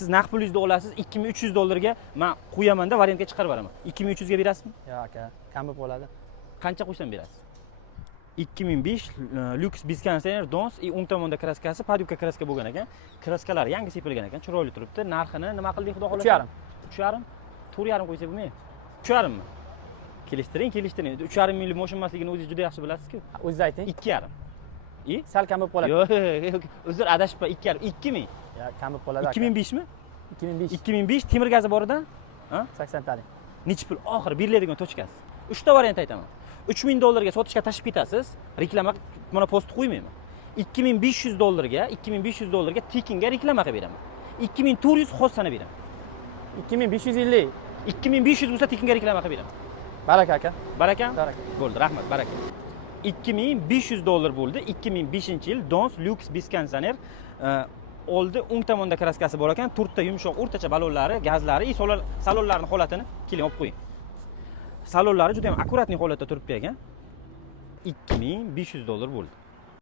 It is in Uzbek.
siz naqd pulingizni olasiz, 2300 dollarga men qo'yaman-da variantga chiqarib beraman. 2300 ga berasizmi? Yo'q aka, kam bo'lib qoladi. Qancha qo'ysam berasiz? 2005 Lux Biskansener Dons o'ng tomonda kraskasi, padyubka kraska bo'lgan ekan. Kraskalar yangi sepilgan ekan, chiroyli turibdi. Narxini nima qildik, xudo xolasa? 3,5. 3,5? 4,5 qo'ysa bo'lmaydi. 3,5 mi? Kelishtiring. 3,5 minglik mashinasligini o'zingiz juda yaxshi bilasiz-ku. O'zingiz ayting. 2,5. Sal kam bo'lib qoladi. Yo'q, uzr, adashibman. 2,5. 2000. Yo'q, kam bo'lib qoladi aka. 2005 mi? 2005. 2005 temir gazi bor-da? Ha? 80 talik. Necha pul oxiri beriladigan tochkasi? 3 ta variant aytaman. 3000 dollarga sotishga tashib ketasiz. Reklama mana post qo'ymayman. 2500 dollarga tekinga reklama qilib beraman. 2400 xossani beraman. 2550. 2500 bo'lsa tekinga reklama qilib beraman. Baraka aka. Baraka? Baraka. Bo'ldi, rahmat, baraka. 2500 dollar bo'ldi. 2005-yil Dons Lux Biskansener oldi o'ng tomonda kraskasi bor ekan, to'rtta yumshoq o'rtacha balonlari, gazlari, salonlarning holatini keling olib qo'ying. Salonlari juda ham akkuratniy holatda turibdi ekan. 2500 dollar bo'ldi.